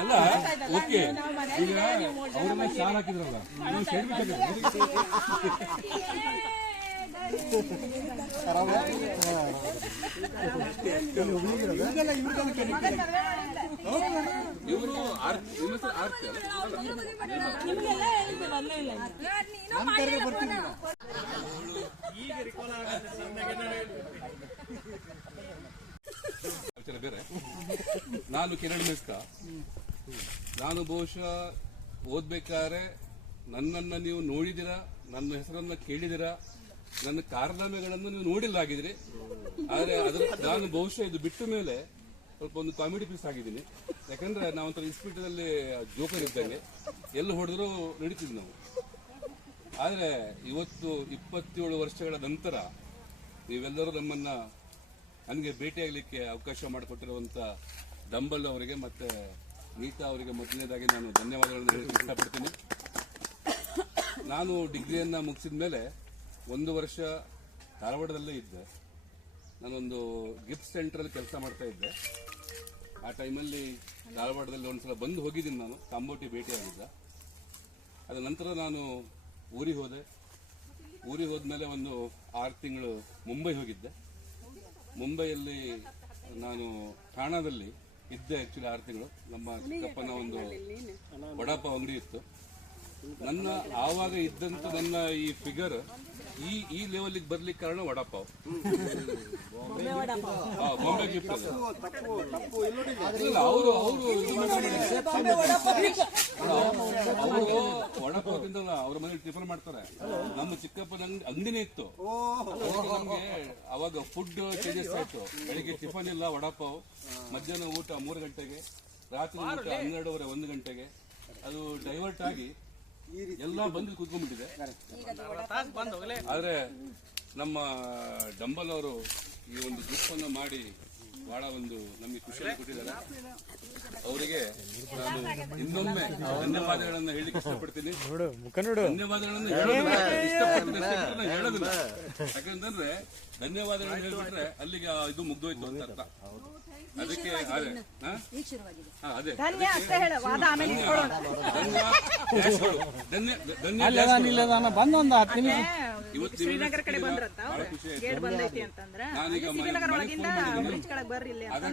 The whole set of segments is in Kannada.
ಅಲ್ಲ ಓಕೆ ಈಗ ಅವ್ರನ್ನ ಶಾಲ್ ಹಾಕಿದ್ರಲ್ಲ ನೀವು ಸೈಡ್ ಇವರು ಆರ್ತಿ ಬೇರೆ. ನಾನು ಕಿರಣ್ ಮಿಸ್ಕಾ. ನಾನು ಬಹುಶಃ ಓದ್ಬೇಕಾದ್ರೆ ನನ್ನನ್ನು ನೀವು ನೋಡಿದಿರಾ, ನನ್ನ ಹೆಸರನ್ನ ಕೇಳಿದಿರಾ, ನನ್ನ ಕಾರಣಗಳನ್ನು ನೀವು ನೋಡಿಲ್ಲ ಆಗಿದ್ರಿ. ಆದ್ರೆ ನಾನು ಬಹುಶಃ ಇದು ಬಿಟ್ಟ ಮೇಲೆ ಸ್ವಲ್ಪ ಒಂದು ಕಾಮಿಡಿ ಪೀಸ್ ಆಗಿದ್ದೀನಿ. ಯಾಕಂದ್ರೆ ನಾವೊಂಥರ ಇನ್ಸ್ಪೆಕ್ಟರ್ದಲ್ಲಿ ಜೋಕರ್ ಇದ್ದಂಗೆ ಎಲ್ಲ ಹೊಡೆದ್ರು ನಡೀತಿದ್ವಿ ನಾವು. ಆದ್ರೆ ಇವತ್ತು 27 ವರ್ಷಗಳ ನಂತರ ನೀವೆಲ್ಲರೂ ನಮ್ಮನ್ನ ನನಗೆ ಭೇಟಿಯಾಗಲಿಕ್ಕೆ ಅವಕಾಶ ಮಾಡಿಕೊಟ್ಟಿರುವಂತ ಡಂಬಲ್ ಅವರಿಗೆ ಮತ್ತೆ ನೀತಾ ಅವರಿಗೆ ಮೊದಲನೇದಾಗಿ ನಾನು ಧನ್ಯವಾದಗಳನ್ನು ಹೇಳಕ್ಕೆ ಇಷ್ಟಪಡ್ತೀನಿ. ನಾನು ಡಿಗ್ರಿಯನ್ನ ಮುಗಿಸಿದ ಮೇಲೆ 1 ವರ್ಷ ಧಾರವಾಡದಲ್ಲೇ ಇದ್ದೆ. ನಾನೊಂದು ಗಿಫ್ಟ್ ಸೆಂಟ್ರಲ್ಲಿ ಕೆಲಸ ಮಾಡ್ತಾ ಇದ್ದೆ. ಆ ಟೈಮಲ್ಲಿ ಧಾರವಾಡದಲ್ಲಿ ಒಂದ್ಸಲ ಬಂದು ಹೋಗಿದ್ದೀನಿ. ನಾನು ಕಾಂಬೋಟಿ ಭೇಟಿಯಾಗಿದ್ದ. ಅದ ನಂತರ ನಾನು ಊರಿಗೆ ಹೋದೆ. ಊರಿಗೆ ಹೋದ್ಮೇಲೆ ಒಂದು 6 ತಿಂಗಳು ಮುಂಬೈ ಹೋಗಿದ್ದೆ. ಮುಂಬೈಯಲ್ಲಿ ನಾನು ಠಾಣಾದಲ್ಲಿ ಇದ್ದೆ. ಆಕ್ಚುಲಿ 6 ತಿಂಗಳು. ನಮ್ಮ ಚಿಕ್ಕಪ್ಪನ ಒಂದು ವಡಾಪಾವ್ ಅಂಗಡಿ ಇತ್ತು. ನನ್ನ ಆವಾಗ ಇದ್ದಂತ ನನ್ನ ಈ ಫಿಗರ್ ಈ ಲೆವೆಲ್ಗೆ ಬರ್ಲಿಕ್ಕೆ ಕಾರಣ ವಡಾಪಾವ್. ಬಾಂಬೆ ಗಿಫ್ಟ್. ಅವರು ವಡಾಪಾವ್ ತಿಂದಲ್ಲ, ಅವ್ರ ಮನೇಲಿ ಟಿಫನ್ ಮಾಡ್ತಾರೆ. ನಮ್ಮ ಚಿಕ್ಕಪ್ಪನ ಅಂಗಡಿನೇ ಇತ್ತು. ನಮ್ಗೆ ಅವಾಗ ಫುಡ್ ಚೇಂಜಸ್ ಆಯ್ತು. ಬೆಳಿಗ್ಗೆ ಟಿಫನ್ ಇಲ್ಲ, ವಡಾಪಾವ್. ಮಧ್ಯಾಹ್ನ ಊಟ 3 ಗಂಟೆಗೆ, ರಾತ್ರಿ ಊಟ 12:30 1 ಗಂಟೆಗೆ. ಅದು ಡೈವರ್ಟ್ ಆಗಿ ಎಲ್ಲ ಬಂದು ಕೂತ್ಕೊಂಡ್ಬಿಟ್ಟಿದೆ. ಆದ್ರೆ ನಮ್ಮ ಡಂಬಲ್ ಅವರು ಈ ಒಂದು ಗ್ರೂಪನ್ನು ಮಾಡಿ ಬಹಳ ಒಂದು ನಮಗೆ ಖುಷಿಯನ್ನು ಕೊಟ್ಟಿದ್ದಾರೆ. ಅವರಿಗೆ ನಾನು ಇನ್ನೊಮ್ಮೆ ಧನ್ಯವಾದಗಳನ್ನು ಹೇಳಲಿಕ್ಕೆ ಇಷ್ಟಪಡ್ತೀನಿ. ಧನ್ಯವಾದಗಳನ್ನು ಹೇಳೋದಿಲ್ಲ. ಯಾಕಂತಂದ್ರೆ ಧನ್ಯವಾದಗಳನ್ನು ಹೇಳ್ಬಿಟ್ರೆ ಅಲ್ಲಿಗೆ ಇದು ಮುಗ್ದೋಯ್ತು ಅಂತ ಅರ್ಥ. ಅದಕ್ಕೆ ಆಧಾರ್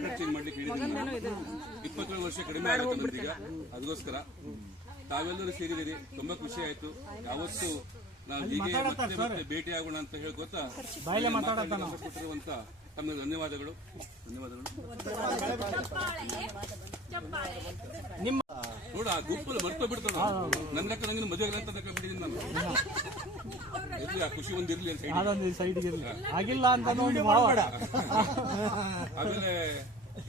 ಕಾರ್ಡ್ ಚೇಂಜ್ ಮಾಡ್ಲಿಕ್ಕೆ 27 ವರ್ಷ ಕಡಿಮೆ ಆಗುತ್ತೆ ಈಗ. ಅದಕ್ಕೋಸ್ಕರ ತಾವೆಲ್ಲರೂ ಸೇರಿದಿರಿ, ತುಂಬಾ ಖುಷಿ ಆಯ್ತು. ಯಾವತ್ತು ನಾವು ಹೀಗೆ ಮತ್ತೆ ಭೇಟಿ ಆಗೋಣ ಅಂತ ಹೇಳ್ಕೊತಾ ಕೊಟ್ಟಿರುವಂತ ತಮಗೆ ಧನ್ಯವಾದಗಳು. ನಿಮ್ಮ ನೋಡ ಆ ಗುಂಪಲ್ಲಿ ಮರ್ತ ಬಿಡ್ತಾರ. ನನ್ನ ಲೆಕ್ಕ ನಂಗೆ ಮದುವೆ ಅಂತ ಬಿಟ್ಟಿದ್ದೀನಿ ನಾನು. ಇರ್ಲಿ, ಆ ಖುಷಿ ಒಂದಿರ್ಲಿ ಅಂತ ಸೈಡ್ ಆಗಿಲ್ಲ ಅಂತ. ಆಮೇಲೆ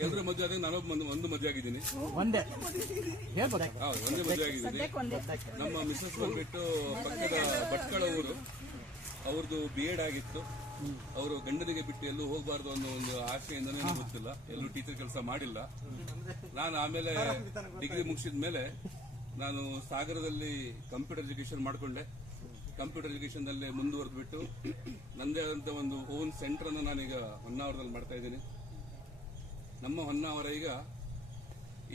ಎಲ್ಲರೂ ಮದುವೆ ಆದಾಗ ನಾನು ಒಂದು ಮದುವೆ ಆಗಿದ್ದೀನಿ. ಒಂದೇ ಮದುವೆ ಆಗಿದ್ದೀನಿ. ನಮ್ಮ ಮಿಸಸ್ ಬಂದ್ಬಿಟ್ಟು ಪಕ್ಕದ ಭಟ್ಕಳ ಊರು. ಅವ್ರದ್ದು BEd ಆಗಿತ್ತು. ಅವರು ಗಂಡನಿಗೆ ಬಿಟ್ಟು ಎಲ್ಲೂ ಹೋಗಬಾರ್ದು ಅನ್ನೋ ಒಂದು ಆಸೆಯಿಂದನೇ ಗೊತ್ತಿಲ್ಲ, ಎಲ್ಲೂ ಟೀಚರ್ ಕೆಲಸ ಮಾಡಿಲ್ಲ. ನಾನು ಆಮೇಲೆ ಡಿಗ್ರಿ ಮುಗಿಸಿದ ಮೇಲೆ ನಾನು ಸಾಗರದಲ್ಲಿ ಕಂಪ್ಯೂಟರ್ ಎಜುಕೇಶನ್ ಮಾಡಿಕೊಂಡೆ. ಕಂಪ್ಯೂಟರ್ ಎಜುಕೇಶನ್ ನಲ್ಲಿ ಮುಂದುವರೆದು ಬಿಟ್ಟು ನಂದೇ ಆದಂತ ಒಂದು ಓನ್ ಸೆಂಟರ್ ಅನ್ನು ನಾನೀಗ ಹೊನ್ನಾವರದಲ್ಲಿ ಮಾಡ್ತಾ ಇದ್ದೀನಿ. ನಮ್ಮ ಹೊನ್ನಾವರ ಈಗ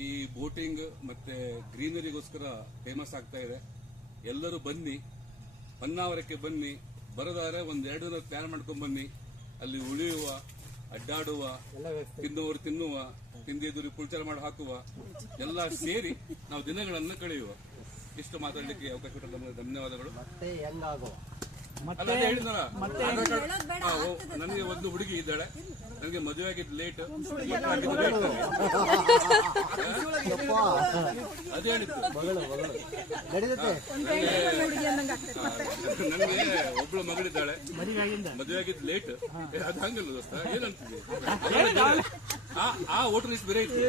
ಈ ಬೋಟಿಂಗ್ ಮತ್ತೆ ಗ್ರೀನರಿಗೋಸ್ಕರ ಫೇಮಸ್ ಆಗ್ತಾ ಇದೆ. ಎಲ್ಲರೂ ಬನ್ನಿ, ಹೊನ್ನಾವರಕ್ಕೆ ಬನ್ನಿ. ಬರದಾರೆ 1-2 ದಿನ ಪ್ಲಾನ್ ಮಾಡ್ಕೊಂಡ್ ಬನ್ನಿ. ಅಲ್ಲಿ ಉಳಿಯುವ, ಅಡ್ಡಾಡುವ, ತಿನ್ನುವರು ತಿನ್ನುವ, ತಿಂದಿದ್ದು ಪುಲ್ಚಾರ ಮಾಡಿ ಹಾಕುವ, ಎಲ್ಲ ಸೇರಿ ನಾವು ದಿನಗಳನ್ನು ಕಳೆಯುವ. ಇಷ್ಟು ಮಾತಾಡಲಿಕ್ಕೆ ಅವಕಾಶ ಕೊಟ್ಟ ಧನ್ಯವಾದಗಳು. ನನಗೆ ಒಂದು ಹುಡುಗಿ ಇದ್ದಾಳೆ. ನನಗೆ ಮದುವೆ ಆಗಿದ್ದು ಲೇಟ್. ಅದೇ ನನಗೆ ಒಬ್ಳು ಮಗಳಿದ್ದಾಳೆ, ಮದುವೆ ಆಗಿದ್ದು ಲೇಟ್. ಅದು ಹಂಗಲ್ಲ ದೋಸ್ತ, ಏನಂತಿದೆ ಆ ವೋಟರ್ ಲಿಸ್ಟ್ ಬೇರೆ ಇತ್ತು.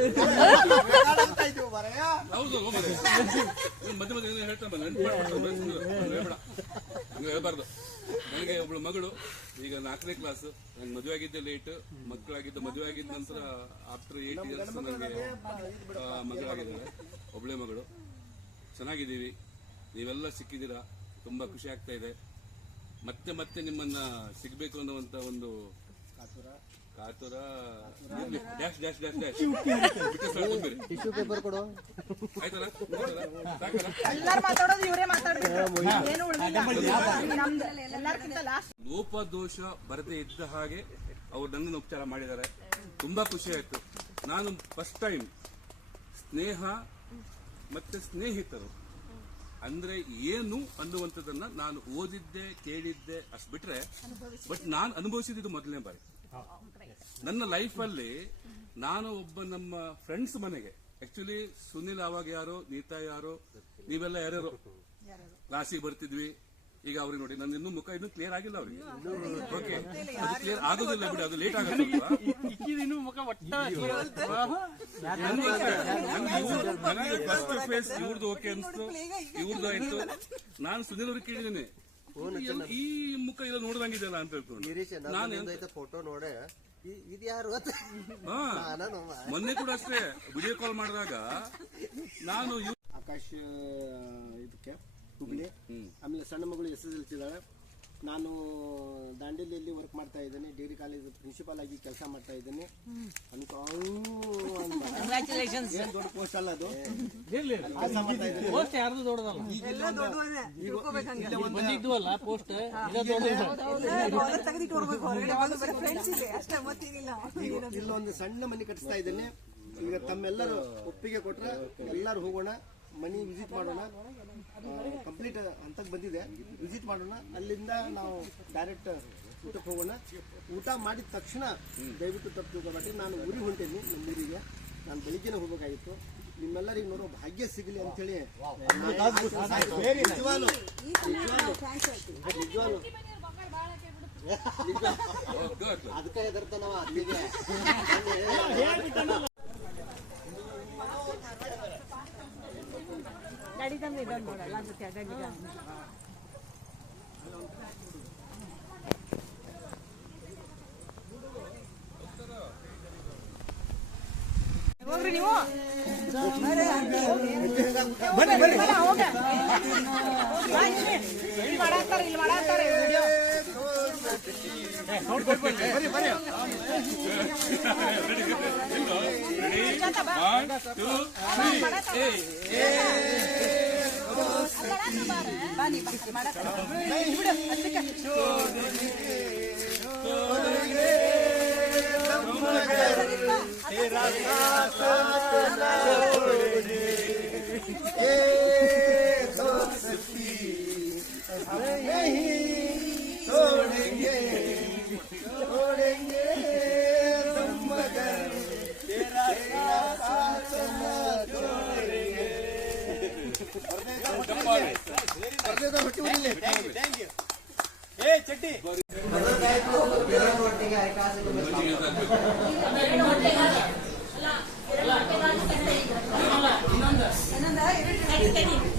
ಹೌದು, ಮಧ್ಯ ಮಧ್ಯ ಹೇಳ್ತಾನೆ ಹೇಳ್ಬೇಡ, ಹಂಗೆ ಹೇಳ್ಬಾರ್ದು. ನನಗೆ ಒಬ್ಳು ಮಗಳು, ಈಗ 4ನೇ ಕ್ಲಾಸ್. ನಂಗೆ ಮದುವೆ ಆಗಿದ್ದೆ ಲೇಟ್, ಮದುವೆ ಆಗಿದ್ದ ನಂತರ ಆಫ್ಟರ್ 8 ಇಯರ್ಸ್ ನನಗೆ ಮಗಳಾಗಿದ್ದಾಳೆ, ಒಬ್ಳೆ ಮಗಳು. ಚೆನ್ನಾಗಿದ್ದೀವಿ, ನೀವೆಲ್ಲ ಸಿಕ್ಕಿದ್ದೀರಾ, ತುಂಬಾ ಖುಷಿ ಆಗ್ತಾ ಇದೆ. ಮತ್ತೆ ನಿಮ್ಮನ್ನ ಸಿಗ್ಬೇಕು ಅನ್ನುವಂತ ಒಂದು ಕಾತುರ dash dash dash dash tissue paper ಕೊಡು. ಆಯ್ತಲ್ಲ ಸಾಕಲ್ಲ. ಎಲ್ಲಾರು ಮಾತಾಡೋದು ಇವರೇ ಮಾತಾಡ್ಬೇಕು, ಏನು ಉಳಿದಿಲ್ಲ ನಮ್ದು ಎಲ್ಲಾರ್ಕಿಂತ ಲಾಸ್ಟ್. ಲೋಪದೋಷ ಬರದೇ ಇದ್ದ ಹಾಗೆ ಅವ್ರು ನನ್ನನ್ನು ಉಪಚಾರ ಮಾಡಿದ್ದಾರೆ. ತುಂಬಾ ಖುಷಿ ಆಯ್ತು. ನಾನು ಫಸ್ಟ್ ಟೈಮ್ ಸ್ನೇಹ ಮತ್ತೆ ಸ್ನೇಹಿತರು ಅಂದ್ರೆ ಏನು ಅನ್ನುವಂಥದ್ದನ್ನ ನಾನು ಓದಿದ್ದೆ, ಕೇಳಿದ್ದೆ, ಅಷ್ಟು ಬಿಟ್ರೆ ಬಟ್ ನಾನು ಅನುಭವಿಸಿದ್ದು ಮೊದಲನೇ ಬಾರಿ ನನ್ನ ಲೈಫಲ್ಲಿ. ನಾನು ಒಬ್ಬ ನಮ್ಮ ಫ್ರೆಂಡ್ಸ್ ಮನೆಗೆ, ಆಕ್ಚುಲಿ ಸುನಿಲ್ ಅವಾಗ ಯಾರೋ, ನೀತಾ ಯಾರೋ, ನೀವೆಲ್ಲ ಯಾರ್ಯಾರೋ ಕ್ಲಾಸಿಗೆ ಬರ್ತಿದ್ವಿ. ಈಗ ಅವ್ರಿಗೆ ನೋಡಿ, ನನ್ನ ಇನ್ನೂ ಮುಖ ಇನ್ನೂ ಕ್ಲಿಯರ್ ಆಗಿಲ್ಲ ಅವ್ರಿಗೆ. ಓಕೆ, ಅದು ಕ್ಲಿಯರ್ ಆಗೋದಿಲ್ಲ ಬಿಡಿ, ಅದು ಲೇಟ್ ಆಗುತ್ತೆ. ನನಗೆ ಫಸ್ಟ್ ಫೇಸ್ ಇವ್ರದ್ದು ಓಕೆ ಅನ್ಸ್ತು, ಇವ್ರದ್ದು ಆಯ್ತು. ನಾನು ಸುನಿಲ್ ಅವ್ರಿಗೆ ಕೇಳಿದ್ದೀನಿ, ಈ ಮುಖ ಇಲ್ಲ ನೋಡ್ದಂಗಿದೆಯಲ್ಲ ಅಂತ ಹೇಳ್ಕೊಂಡು ನಾನು ಫೋಟೋ ನೋಡೆ ಇದು ಯಾರು ಮೊನ್ನೆ ಕೂಡ ಅಷ್ಟೇ ವಿಡಿಯೋ ಕಾಲ್ ಮಾಡಿದಾಗ ನಾನು ಆಕಾಶ್ ಇದಕ್ಕೆ ಹುಬ್ಳಿ, ಆಮೇಲೆ ಸಣ್ಣ ಮಗಳು SSLC ಇದ್ದಾಳೆ. ನಾನು ದಾಂಡೇಲಿಯಲ್ಲಿ ವರ್ಕ್ ಮಾಡ್ತಾ ಇದ್ದೇನೆ, ಡಿಗ್ರಿ ಕಾಲೇಜ್ ಪ್ರಿನ್ಸಿಪಾಲ್ ಆಗಿ ಕೆಲಸ ಮಾಡ್ತಾ ಇದ್ದೇನೆ. ದೊಡ್ಡ ಪೋಸ್ಟ್ ಅಲ್ಲ ಅದು, ಇಲ್ಲೊಂದು ಸಣ್ಣ ಮನೆ ಕಟ್ಟಿಸ್ತಾ ಇದ್ದೇನೆ. ಈಗ ತಮ್ಮೆಲ್ಲರೂ ಒಪ್ಪಿಗೆ ಕೊಟ್ರೆ ಎಲ್ಲರೂ ಹೋಗೋಣ, ಮನಿ ವಿಸಿಟ್ ಮಾಡೋಣ. ಕಂಪ್ಲೀಟ್ ಹಂತಕ್ಕೆ ಬಂದಿದೆ, ವಿಸಿಟ್ ಮಾಡೋಣ. ಅಲ್ಲಿಂದ ನಾವು ಡೈರೆಕ್ಟ್ ಊಟಕ್ಕೆ ಹೋಗೋಣ. ಊಟ ಮಾಡಿದ ತಕ್ಷಣ ದಯವಿಟ್ಟು ತಪ್ಪು ತಿಳ್ಕೊಬೇಡಿ, ನಾನು ಊರಿಗೆ ಹೊಂಟೇನಿ. ನಮ್ಮ ಊರಿಗೆ ನಾನು ಬೆಳಿಗ್ಗೆನೇ ಹೋಗ್ಬೇಕಾಗಿತ್ತು. ನಿಮ್ಮೆಲ್ಲರಿಗೆ ನೋಡೋ ಭಾಗ್ಯ ಸಿಗಲಿ ಅಂತೇಳಿ ಅದಕ್ಕೆ ಹೆದರ್ತ ನಾವು ಅಲ್ಲಿಗೆ ಗಾಡಿ ತಂದು ಇದನ್ನು ನೋಡಲ್ಲ ಅನ್ಸುತ್ತೆ ಅಡ್ಡಾಡಿಗ. ಹೋಗ್ರಿ ನೀವು, ಇಲ್ಲಿ ಮಾಡಾಕ್ತಾರೆ ವಿಡಿಯೋ.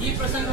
ಈ ಪ್ರಸಂಗ